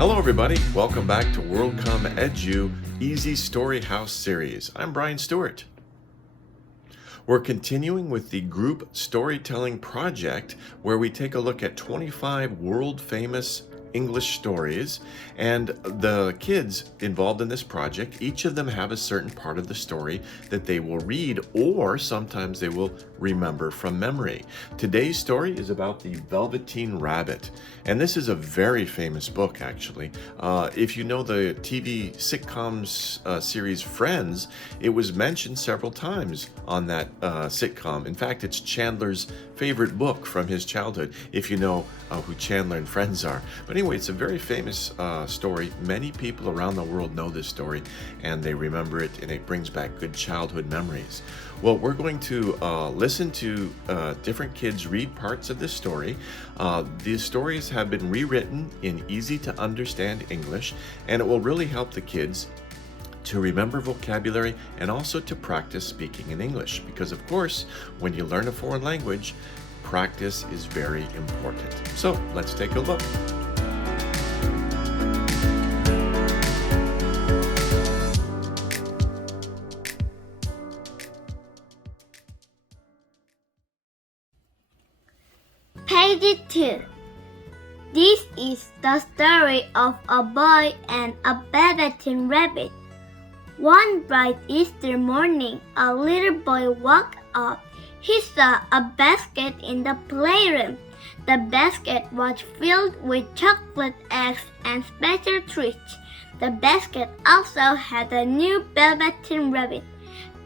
Hello everybody, welcome back to WorldComEdy's Izistoryhaus series. I'm Brian Stuart. We're continuing with the group storytelling project where we take a look at 25 world-famous English stories, and the kids involved in this project, each of them have a certain part of the story that they will read, or sometimes they will remember from memory. Today's story is about the Velveteen Rabbit, and this is a very famous book actually. If you know the TV sitcoms series Friends, it was mentioned several times on that sitcom. In fact, it's Chandler's favorite book from his childhood, if you know who Chandler and Friends are. But anyway, it's a very famous story. Many people around the world know this story and they remember it, and it brings back good childhood memories. Well, we're going to listen to different kids read parts of this story. These stories have been rewritten in easy to understand English, and it will really help the kids to remember vocabulary and also to practice speaking in English, because of course when you learn a foreign language, practice is very important. So let's take a look. Page 2. This is the story of a boy and a Velveteen Rabbit. One bright Easter morning, a little boy woke up. He saw a basket in the playroom. The basket was filled with chocolate eggs and special treats. The basket also had a new Velveteen Rabbit.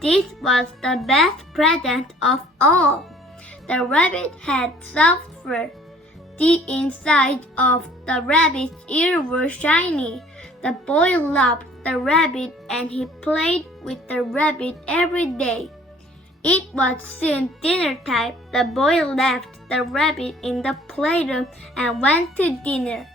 This was the best present of all. The rabbit had soft fur. The inside of the rabbit's ear was shiny. The boy loved the rabbit and he played with the rabbit every day. It was soon dinner time. The boy left the rabbit in the playroom and went to dinner.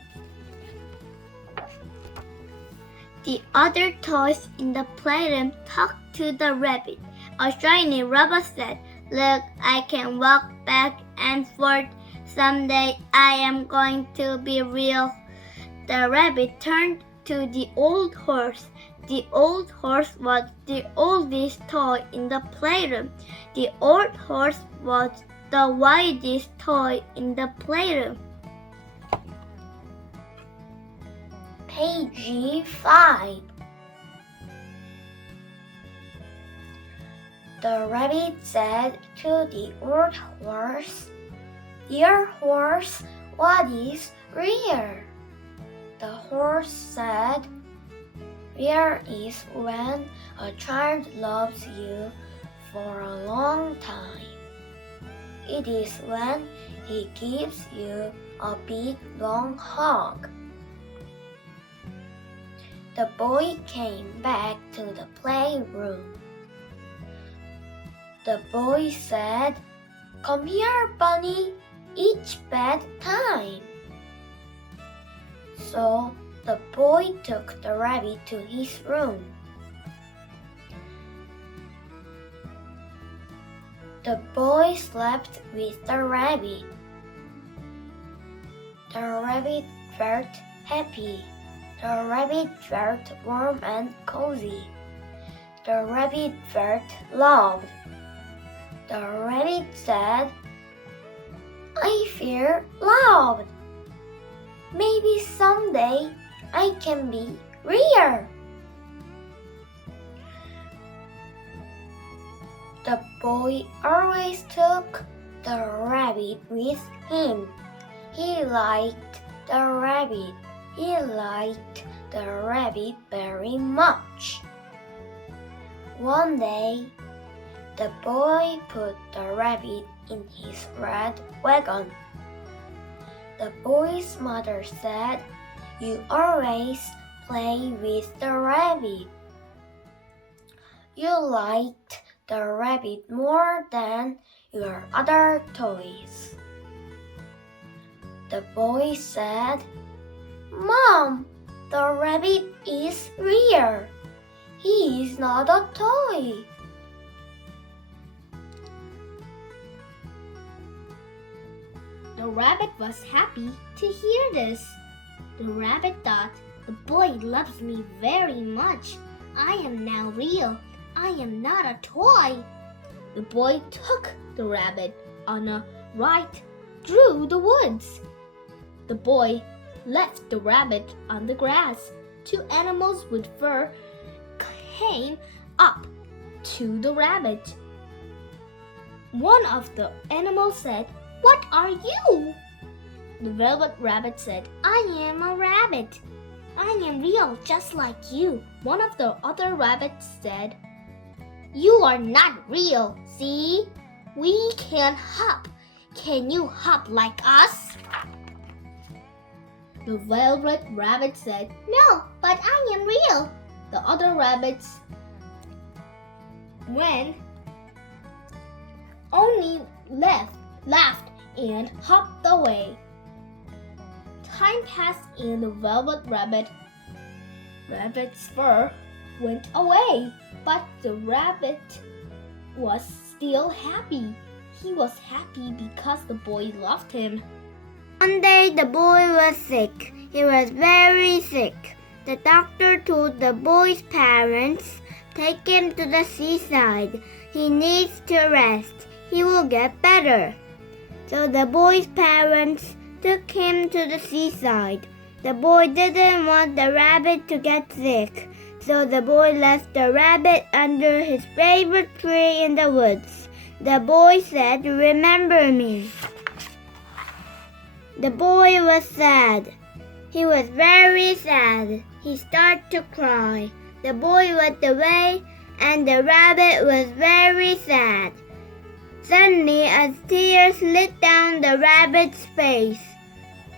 The other toys in the playroom talked to the rabbit. A shiny robot said, "Look, I can walk back and forth. Someday I am going to be real." The rabbit turned to the old horse. The old horse was the oldest toy in the playroom. The old horse was the wisest toy in the playroom. Page 5. The rabbit said to the old horse, "Dear horse, what is real?" The horse said, "Real is when a child loves you for a long time. It is when he gives you a big long hug." The boy came back to the playroom. The boy said, "Come here, Bunny, each bedtime." So the boy took the rabbit to his room. The boy slept with the rabbit. The rabbit felt happy. The rabbit felt warm and cozy. The rabbit felt loved. The rabbit said, "I feel loved. Maybe someday I can be real." The boy always took the rabbit with him. He liked the rabbit. He liked the rabbit very much. One day, the boy put the rabbit in his red wagon. The boy's mother said, "You always play with the rabbit. You liked the rabbit more than your other toys." The boy said, "Mom, the rabbit is real. He is not a toy." The rabbit was happy to hear this. The rabbit thought, "The boy loves me very much. I am now real. I am not a toy." The boy took the rabbit on a ride through the woods. The boy left the rabbit on the grass. Two animals with fur came up to the rabbit. One of the animals said, "What are you?" The velvet rabbit said, "I am a rabbit. I am real just like you." One of the other rabbits said, "You are not real. See? We can hop. Can you hop like us?" The velvet rabbit said, "No, but I am real." The other rabbits only laughed and hopped away. Time passed and the velvet rabbit's fur went away, but the rabbit was still happy. He was happy because the boy loved him. One day the boy was sick. He was very sick. The doctor told the boy's parents, "Take him to the seaside. He needs to rest. He will get better." So the boy's parents took him to the seaside. The boy didn't want the rabbit to get sick, so the boy left the rabbit under his favorite tree in the woods. The boy said, "Remember me." The boy was sad. He was very sad. He started to cry. The boy went away, and the rabbit was very sad. Suddenly, a tear slid down the rabbit's face.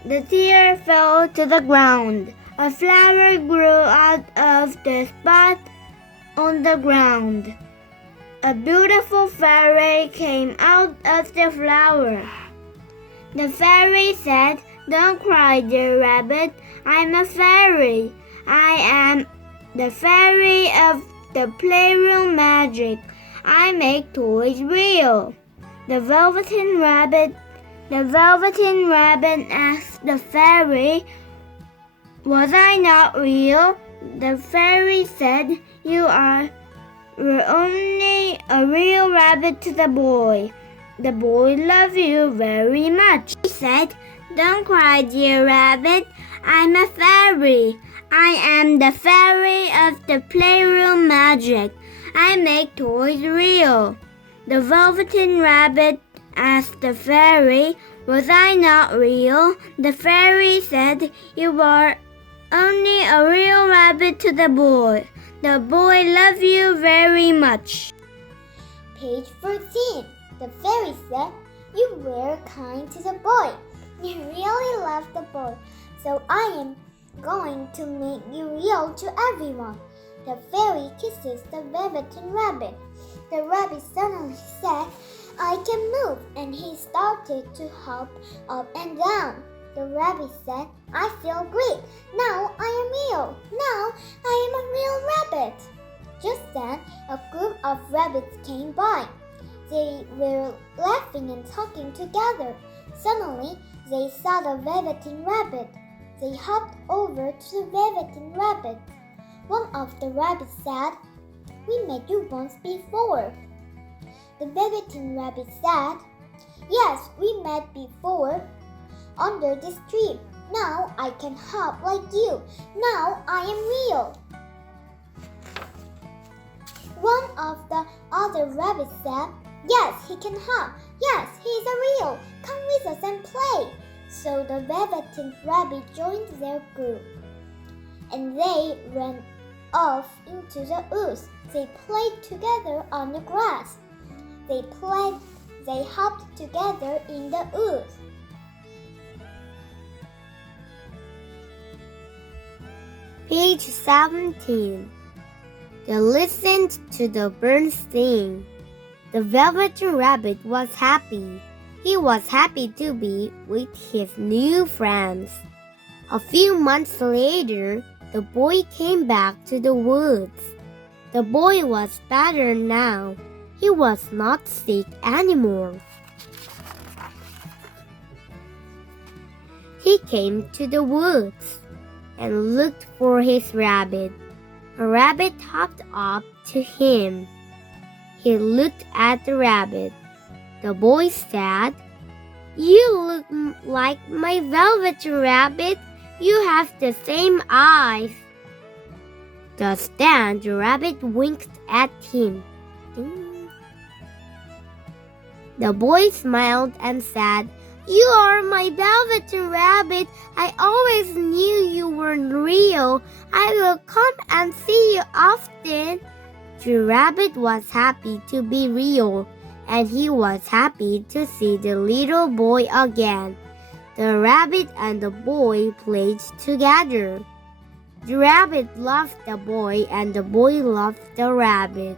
The tear fell to the ground. A flower grew out of the spot on the ground. A beautiful fairy came out of the flower. The fairy said, "Don't cry, dear rabbit. I'm a fairy. I am the fairy of the playroom magic. I make toys real." The Velveteen Rabbit asked the fairy, "Was I not real?" The fairy said, "You were only a real rabbit to the boy. The boy loves you very much." He said, "Don't cry, dear rabbit. I'm a fairy. I am the fairy of the playroom magic. I make toys real." The Velveteen Rabbit asked the fairy, "Was I not real?" The fairy said, "You were only a real rabbit to the boy. The boy loves you very much." Page 14. The fairy said, "You were kind to the boy. You really love the boy. So I am going to make you real to everyone." The fairy kisses the Velveteen Rabbit. The rabbit suddenly said, "I can move," and he started to hop up and down. The rabbit said, "I feel great. Now I am real. Now I am a real rabbit." Just then, a group of rabbits came by. They were laughing and talking together. Suddenly, they saw the Velveteen Rabbit. They hopped over to the Velveteen Rabbit. One of the rabbits said, "We met you once before." The Velveteen Rabbit said, "Yes, we met before under this tree. Now I can hop like you. Now I am real." One of the other rabbits said, "Yes, he can hop. Yes, he's a real. Come with us and play." So the Velveteen Rabbit joined their group, and they ran off into the woods. They played together on the grass. They hopped together in the woods. Page 17. They listened to the birds sing. The Velveteen Rabbit was happy. He was happy to be with his new friends. A few months later, the boy came back to the woods. The boy was better now. He was not sick anymore. He came to the woods. and looked for his rabbit. A rabbit hopped up to him. He looked at the rabbit. The boy said, "You look like my Velveteen Rabbit. You have the same eyes." Just then, the rabbit winked at him. The boy smiled and said, "You are my Velveteen Rabbit. I always knew you were real. I will come and see you often." The rabbit was happy to be real, and he was happy to see the little boy again. The rabbit and the boy played together. The rabbit loved the boy, and the boy loved the rabbit.